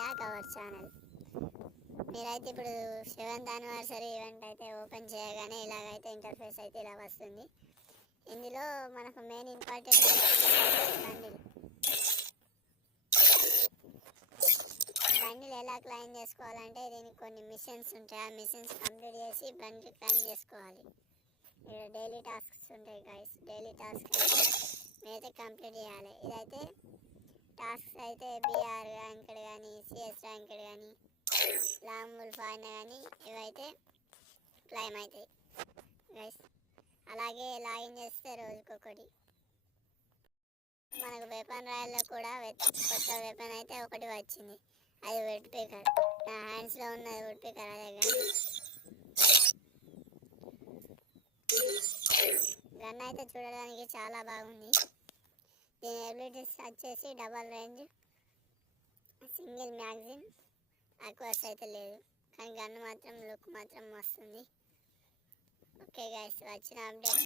Back our channel. మీరైతే ఇప్పుడు 7th anniversary event అయితే ఓపెన్ చేయగానే ఇలాగైతే ఇంటర్ఫేస్ అయితే ఇలా వస్తుంది. ఇందులో మనకు మెయిన్ ఇంపార్టెంట్ బండిల్ ఎలా క్లైమ్ చేసుకోవాలంటే దీనికి కొన్ని మిషన్స్ ఉంటాయి. ఆ మిషన్స్ కంప్లీట్ చేసి బండి క్లైమ్ చేసుకోవాలి. ఇక్కడ డైలీ టాస్క్స్ ఉంటాయి గైస్. డైలీ టాస్క్ మీరైతే కంప్లీట్ చేయాలి. ఇదైతే టాస్క్స్ అయితే బీఆర్ ర్యాంక్డ్ కానీ సిఎస్ ర్యాంక్డ్ కానీ లాంగ్ వుల్ఫ్ అయినా కానీ ఇవైతే క్లైమ్ అవుతాయి గైస్. అలాగే లాగిన్ చేస్తే రోజుకొకటి. మనకు వెపన్ రాయల్లో కూడా కొత్త వెపన్ అయితే ఒకటి వచ్చింది. అది వుడ్ పికర్. నా హ్యాండ్స్లో ఉన్నది వుడ్ పికర్. అదే కానీ గన్ అయితే చూడడానికి చాలా బాగుంది. దీని ఎబిలిటీస్ వచ్చేసి డబల్ రేంజ్, సింగిల్ మ్యాగజిన్, అక్వాస్ అయితే లేదు. కానీ గన్ మాత్రం లుక్ మాత్రం వస్తుంది. ఓకే గైస్, వచ్చిన అప్డేట్